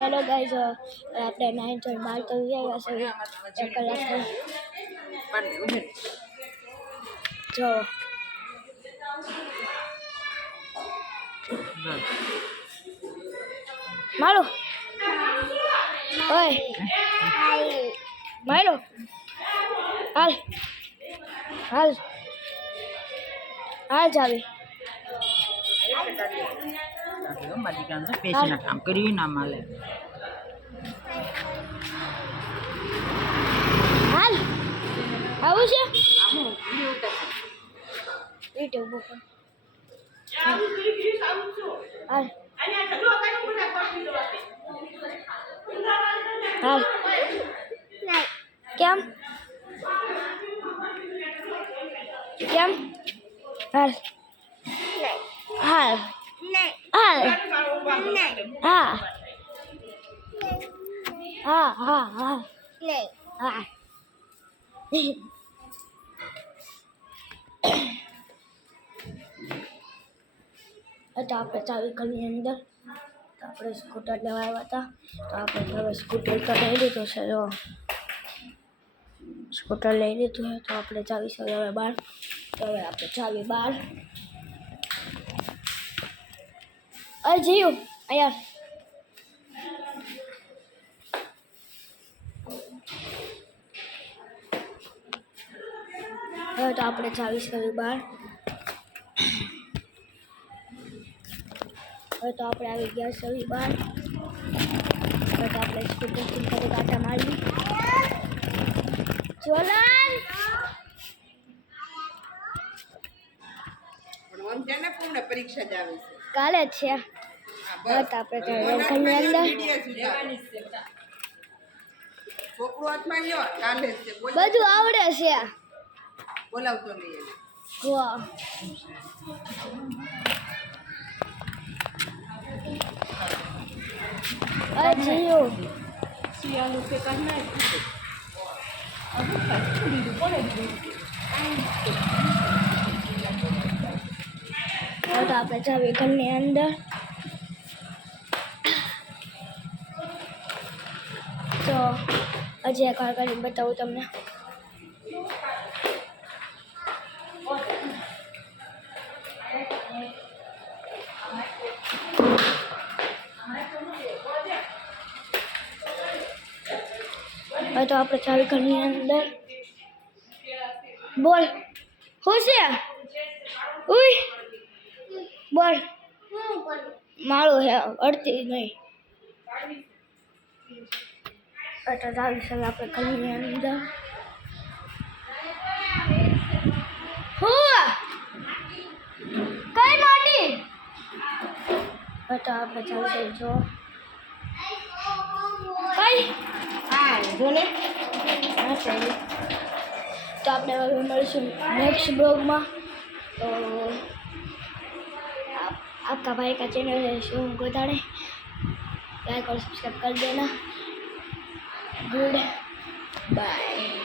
Hello guys આપણે 9 થી 12 તો આવ્યા છે 1 કલાક જો મારો ઓય મારો હાલ હાલ હાલ જાવી પેશના કામ કર્યું ના માલે હાલ આવું છે યુટ્યુબ ઉપર હાલ હાલ કેમ કેમ હાલ હાલ હાલ હા હા હા હા હા तो આપણે ચાવી ઘરની અંદર તો આપણે સ્કૂટર લેવા આવ્યા હતા તો આપણે હવે સ્કૂટર તો લઈ લીધું છે જો સ્કૂટર લઈ લીધું છે તો આપણે ચાવી છે હવે બહાર તો હવે આપણે ચાવી બહાર અરે જીવ અહીંયા હવે તો આપણે ચાવી છે બહાર હવે તો આપણે આવી ગયા સવી બહાર હવે તો આપણે સ્કૂટરથી ઘરે ગાટા મારી ચોલન પૂર્ણ પરીક્ષા જ આવે છે કાલે જ છે હવે તો આપણે ઘરની અંદર છોકરો હાથમાં લ્યો કાલે છે બધું આવડે છે બોલાવતો નહીં વાહ અરે જીઓ શિયાળું કે કાઢના હવે તો આપણે ચાવી ઘરની અંદર તો હજી એક વાર કરીને બતાવું તમને હવે તો આપણે ચાવી ઘરની અંદર બોલ હું છે ઉઈ બોલ મારું હે અડતી નહીં એટલે ચાવી છે આપણે ઘરની અંદર હું કઈ મોટી તો આપણે ચાલશે જો કઈ હા જો ને તો આપણે હવે મળીશું નેક્स्ट ब्लॉग में तो आपका भाई का चैनल है शिव गोदाड़े लाइक और सब्सक्राइब कर देना गुड बाय।